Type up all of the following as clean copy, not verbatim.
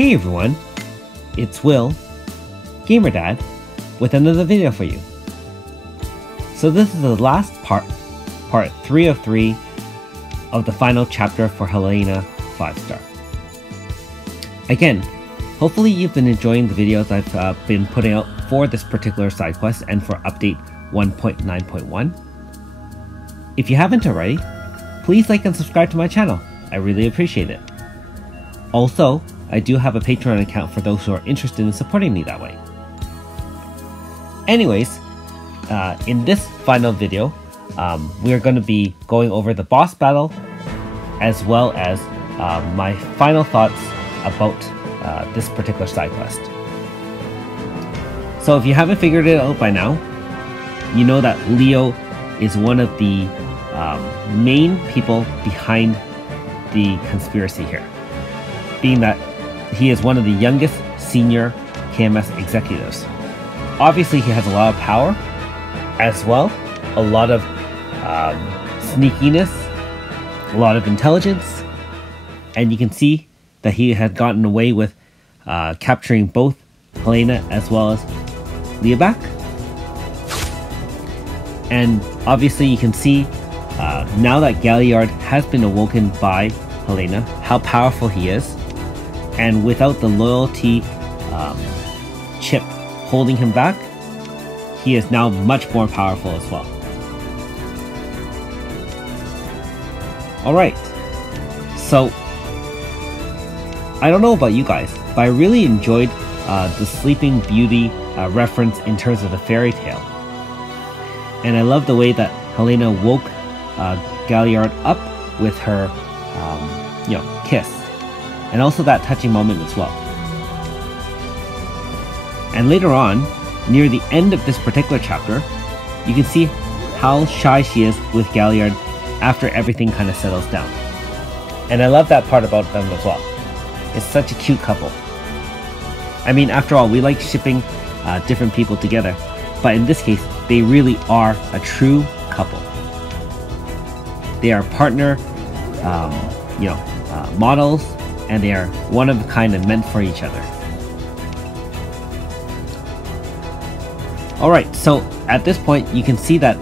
Hey everyone, it's Will, GamerDad, with another video for you. So this is the last part 3 of 3 of the final chapter for Helena 5-star. Again, hopefully you've been enjoying the videos I've been putting out for this particular side quest and for update 1.9.1. If you haven't already, please like and subscribe to my channel. I really appreciate it. Also, I do have a Patreon account for those who are interested in supporting me that way. Anyways, in this final video, we are going to be going over the boss battle as well as my final thoughts about this particular side quest. So if you haven't figured it out by now, you know that Leo is one of the main people behind the conspiracy here, being that he is one of the youngest senior KMS executives. Obviously he has a lot of power, as well a lot of sneakiness, a lot of intelligence, and you can see that he had gotten away with capturing both Helena as well as Liebach. And obviously you can see now that Galliard has been awoken by Helena, how powerful he is, and without the loyalty chip holding him back, he is now much more powerful as well. Alright, so I don't know about you guys, but I really enjoyed the Sleeping Beauty reference in terms of the fairy tale. And I love the way that Helena woke Galliard up with her kiss. And also that touching moment as well. And later on, near the end of this particular chapter, you can see how shy she is with Galliard after everything kind of settles down. And I love that part about them as well. It's such a cute couple. I mean, after all, we like shipping different people together, but in this case, they really are a true couple. They are partner, models, and they are one of a kind and meant for each other. Alright, so at this point you can see that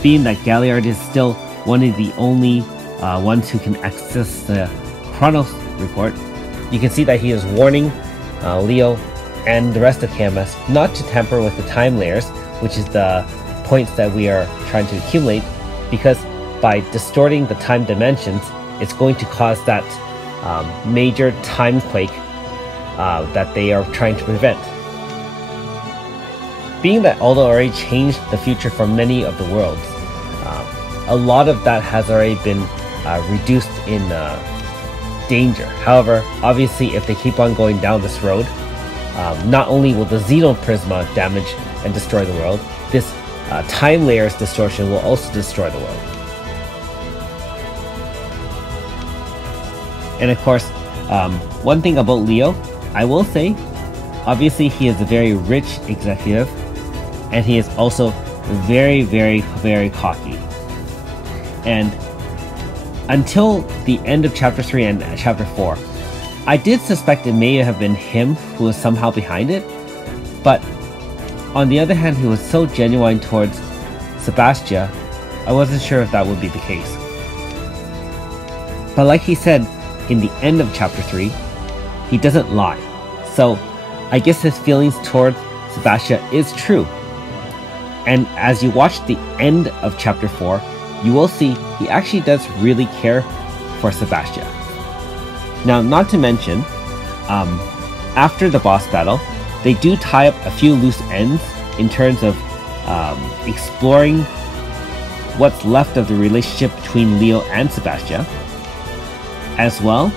being that Galliard is still one of the only ones who can access the Chronos report, you can see that he is warning Leo and the rest of KMS not to tamper with the time layers, which is the points that we are trying to accumulate, because by distorting the time dimensions, it's going to cause that major time quake that they are trying to prevent. Being that although already changed the future for many of the worlds, a lot of that has already been reduced in danger. However, obviously if they keep on going down this road, not only will the Xeno Prisma damage and destroy the world, this time layers distortion will also destroy the world. And of course, one thing about Leo, I will say, obviously he is a very rich executive, and he is also very, very, very cocky. And until the end of chapter 3 and chapter 4, I did suspect it may have been him who was somehow behind it, but on the other hand, he was so genuine towards Sebastian, I wasn't sure if that would be the case. But like he said in the end of chapter 3, he doesn't lie. So I guess his feelings towards Sebastian is true. And as you watch the end of chapter 4, you will see he actually does really care for Sebastian. Now, not to mention, after the boss battle, they do tie up a few loose ends in terms of exploring what's left of the relationship between Leo and Sebastian, as well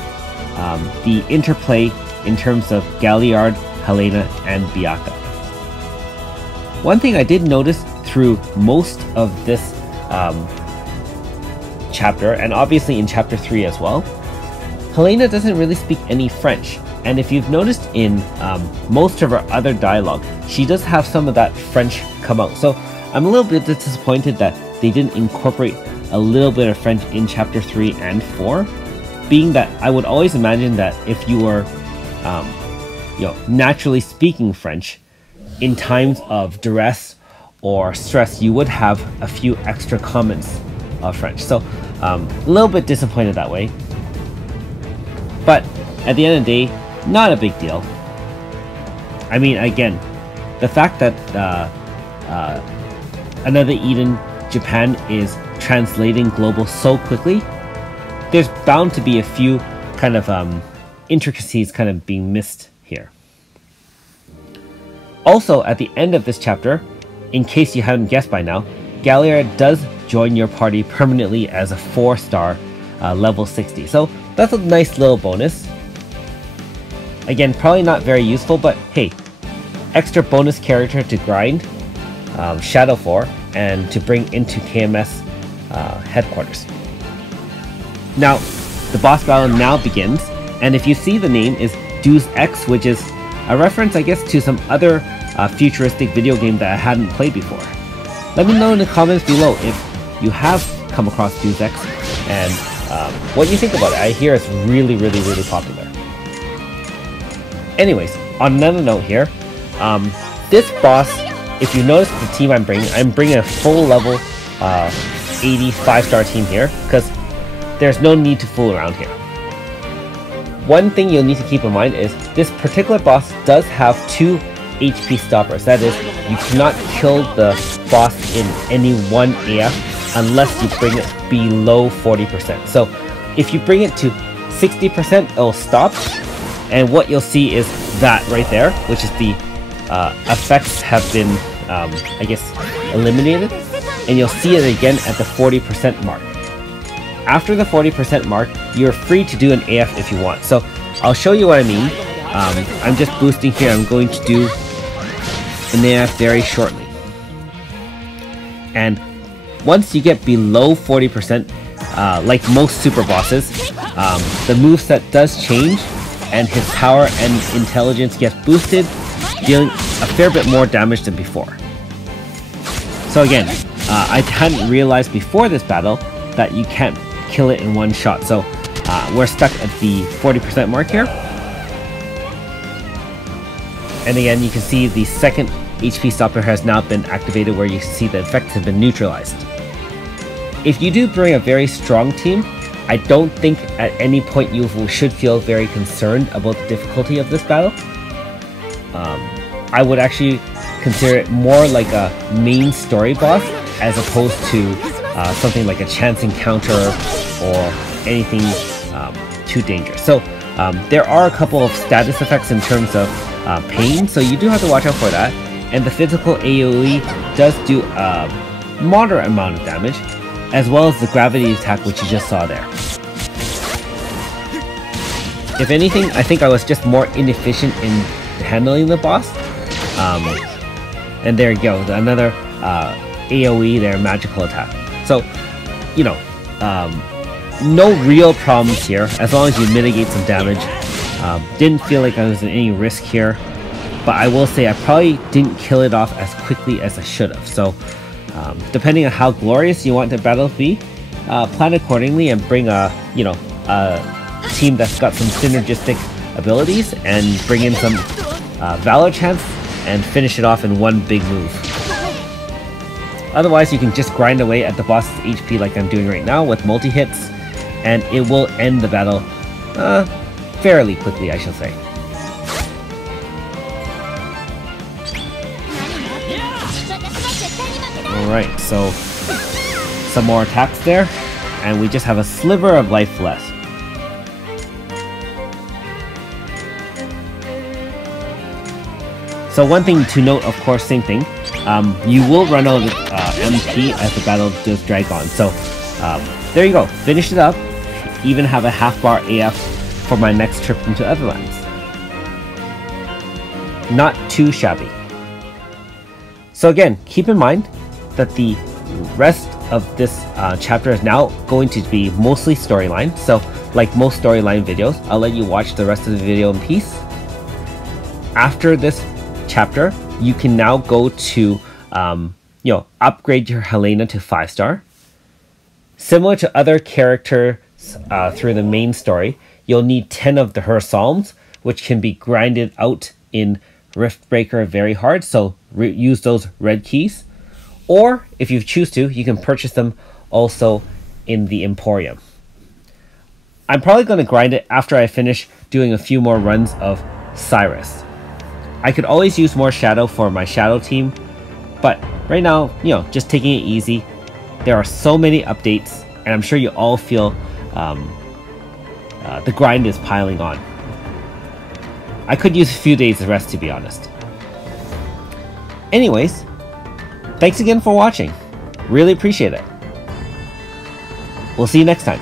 the interplay in terms of Galliard, Helena, and Biaka. One thing I did notice through most of this chapter, and obviously in chapter 3 as well, Helena doesn't really speak any French. And if you've noticed in most of her other dialogue, she does have some of that French come out. So I'm a little bit disappointed that they didn't incorporate a little bit of French in chapter 3 and 4, being that I would always imagine that if you were naturally speaking French, in times of duress or stress, you would have a few extra comments of French. So a little bit disappointed that way. But at the end of the day, not a big deal. I mean, again, the fact that Another Eden Japan is translating global so quickly, there's bound to be a few kind of intricacies kind of being missed here. Also, at the end of this chapter, in case you haven't guessed by now, Galliard does join your party permanently as a 4-star level 60. So that's a nice little bonus. Again, probably not very useful, but hey, extra bonus character to grind Shadow for and to bring into KMS headquarters. Now, the boss battle now begins, and if you see, the name is Deus Ex, which is a reference, I guess, to some other futuristic video game that I hadn't played before. Let me know in the comments below if you have come across Deus Ex and what you think about it. I hear it's really, really, really popular. Anyways, on another note here, this boss, if you notice the team I'm bringing a full level 85-star team here, because there's no need to fool around here. One thing you'll need to keep in mind is this particular boss does have 2 HP stoppers. That is, you cannot kill the boss in any one AF unless you bring it below 40%. So if you bring it to 60%, it'll stop, and what you'll see is that right there, which is the effects have been, I guess, eliminated, and you'll see it again at the 40% mark. After the 40% mark, you're free to do an AF if you want. So I'll show you what I mean. I'm just boosting here. I'm going to do an AF very shortly. And once you get below 40%, like most super bosses, the moveset does change, and his power and intelligence gets boosted, dealing a fair bit more damage than before. So again, I hadn't realized before this battle that you can't kill it in one shot, so we're stuck at the 40% mark here. And again, you can see the second HP stopper has now been activated, where you see the effects have been neutralized. If you do bring a very strong team, I don't think at any point you should feel very concerned about the difficulty of this battle. I would actually consider it more like a main story boss as opposed to something like a chance encounter or anything too dangerous. So there are a couple of status effects in terms of pain, so you do have to watch out for that. And the physical AoE does do a moderate amount of damage, as well as the gravity attack, which you just saw there. If anything, I think I was just more inefficient in handling the boss. And there you go, another AoE there, magical attack. So, you know, no real problems here, as long as you mitigate some damage. Didn't feel like I was in any risk here, but I will say I probably didn't kill it off as quickly as I should have. So, depending on how glorious you want the battle to be, plan accordingly and bring a team that's got some synergistic abilities and bring in some Valor chance and finish it off in one big move. Otherwise, you can just grind away at the boss's HP like I'm doing right now with multi-hits, and it will end the battle fairly quickly, I shall say. Alright, so some more attacks there, and we just have a sliver of life left. So one thing to note, of course, same thing, you will run out of MP as the battle does drag on. So there you go, finish it up, even have a half bar AF for my next trip into Otherlands. Not too shabby. So again, keep in mind that the rest of this chapter is now going to be mostly storyline. So like most storyline videos, I'll let you watch the rest of the video in peace. After this chapter, you can now go to upgrade your Helena to 5-star. Similar to other characters through the main story, you'll need 10 of her psalms, which can be grinded out in Riftbreaker very hard, so use those red keys. Or if you choose to, you can purchase them also in the Emporium. I'm probably going to grind it after I finish doing a few more runs of Cyrus. I could always use more Shadow for my Shadow team, but right now, just taking it easy. There are so many updates, and I'm sure you all feel the grind is piling on. I could use a few days of rest, to be honest. Anyways, thanks again for watching. Really appreciate it. We'll see you next time.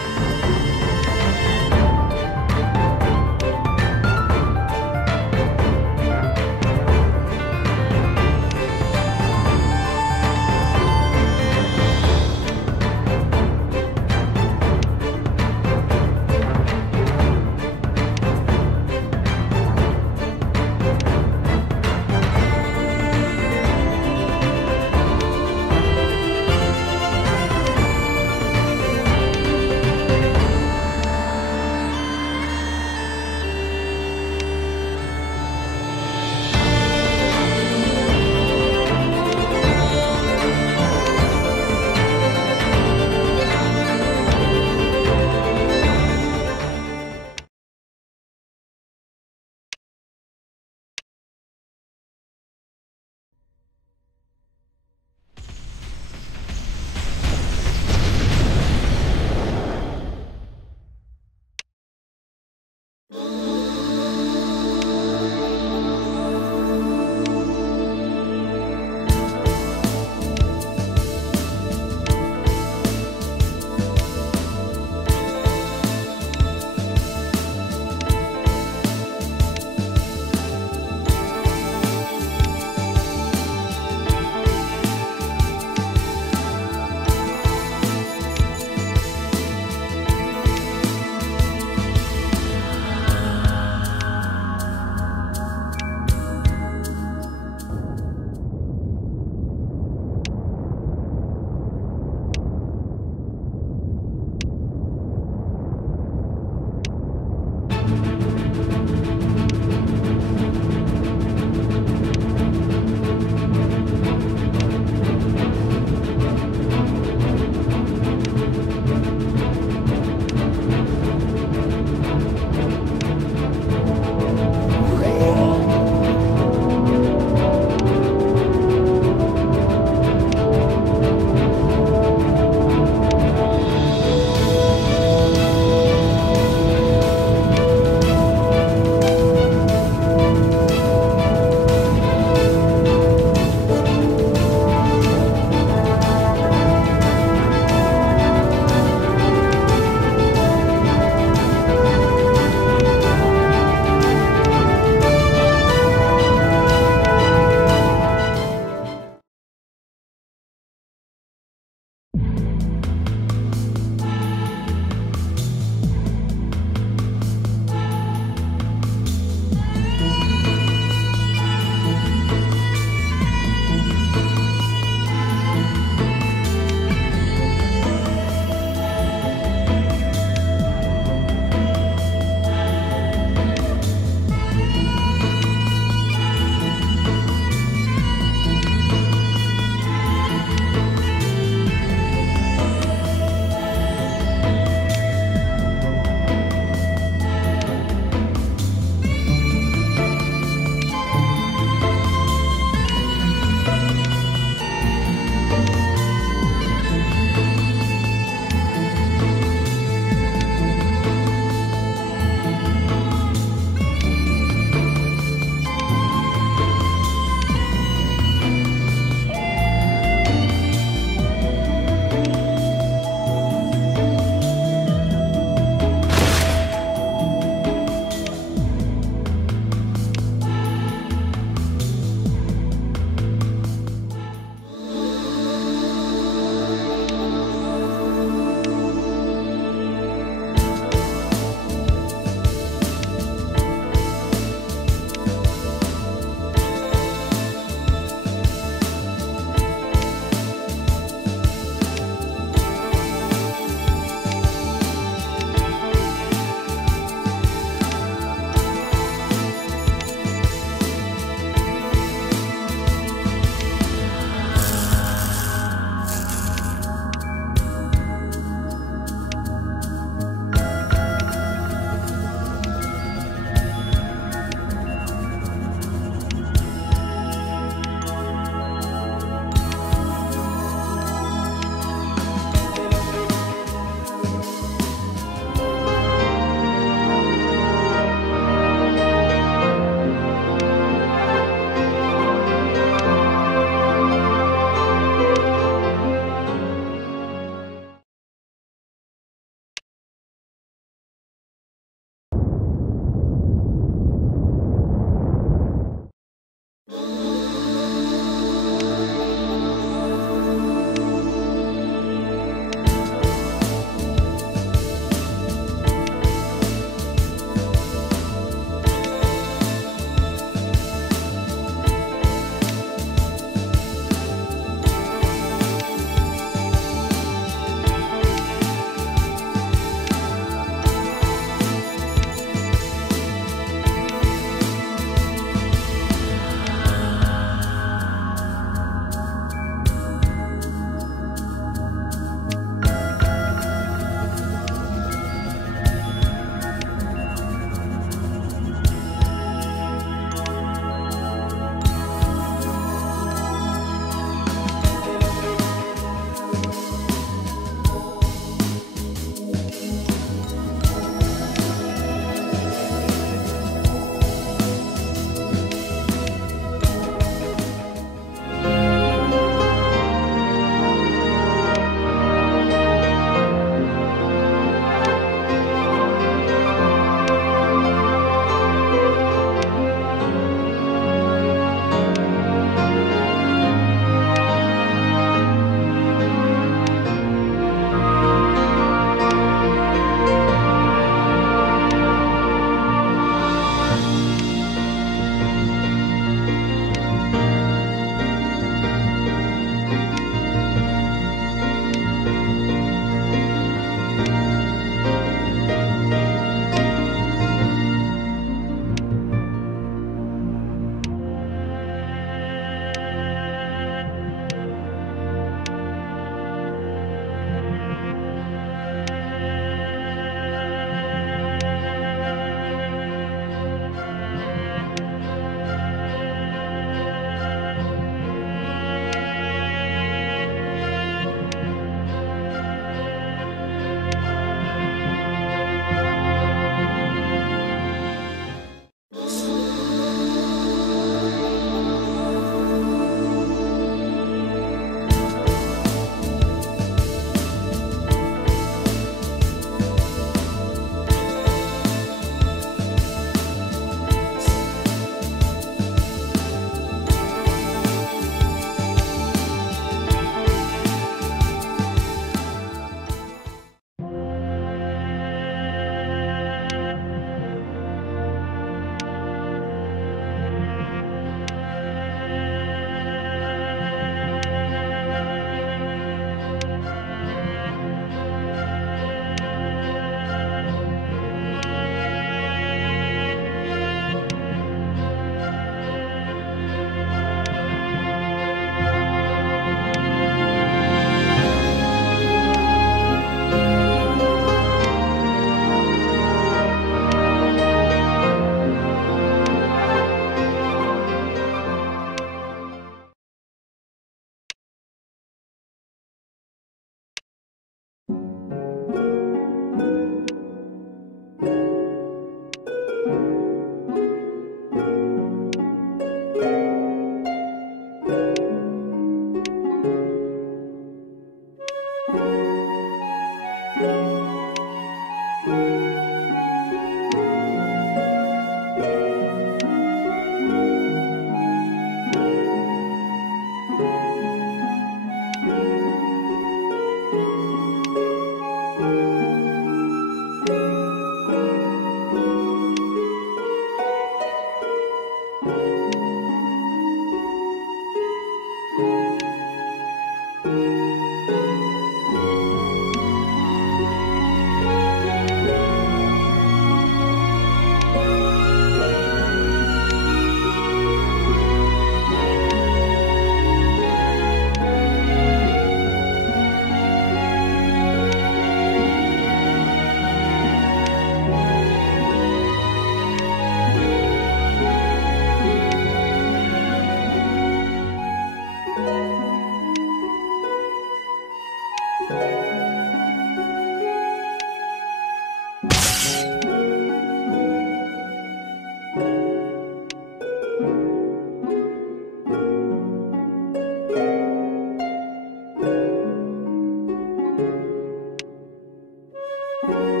you